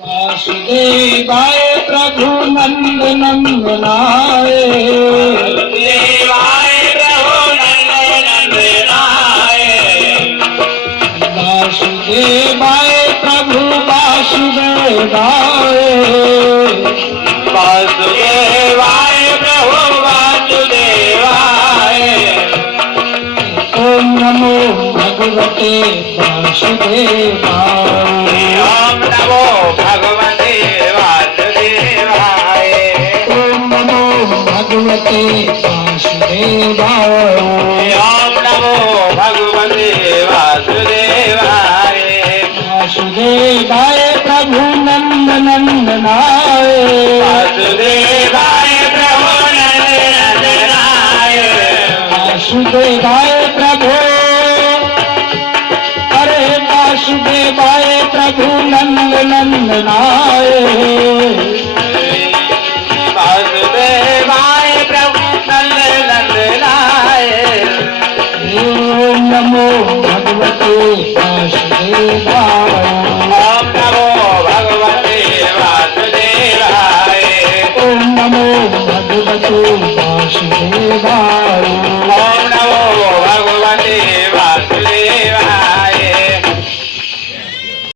वासुदेवाय प्रभु नंद नंदनाय वासुदेवाय प्रभु नंद नंदनाय वासुदेवाय प्रभु वासुदेवाय वासुदेवाय प्रभु वासुदेवाय ओम नमो भगवते वासुदेवाय ओम नमो भगवते वासुदेवाय ओम नमो भगवते वासुदेवाय ओम नमो भगवते वासुदेवाय वासुदेवाय प्रभु नंद नंदनाय वासुदेवाय प्रभु नंद नंदनाय वासुदेवाय प्रभु अरे वासुदेवाय प्रभु नंद नंदनाय वासुदेवाय प्रभु नंद नंदनाय ओम नमो भगवते वासुदेवाय ओम नमो भगवते वासुदेवाय ओम नमो भगवते वासुदेवाय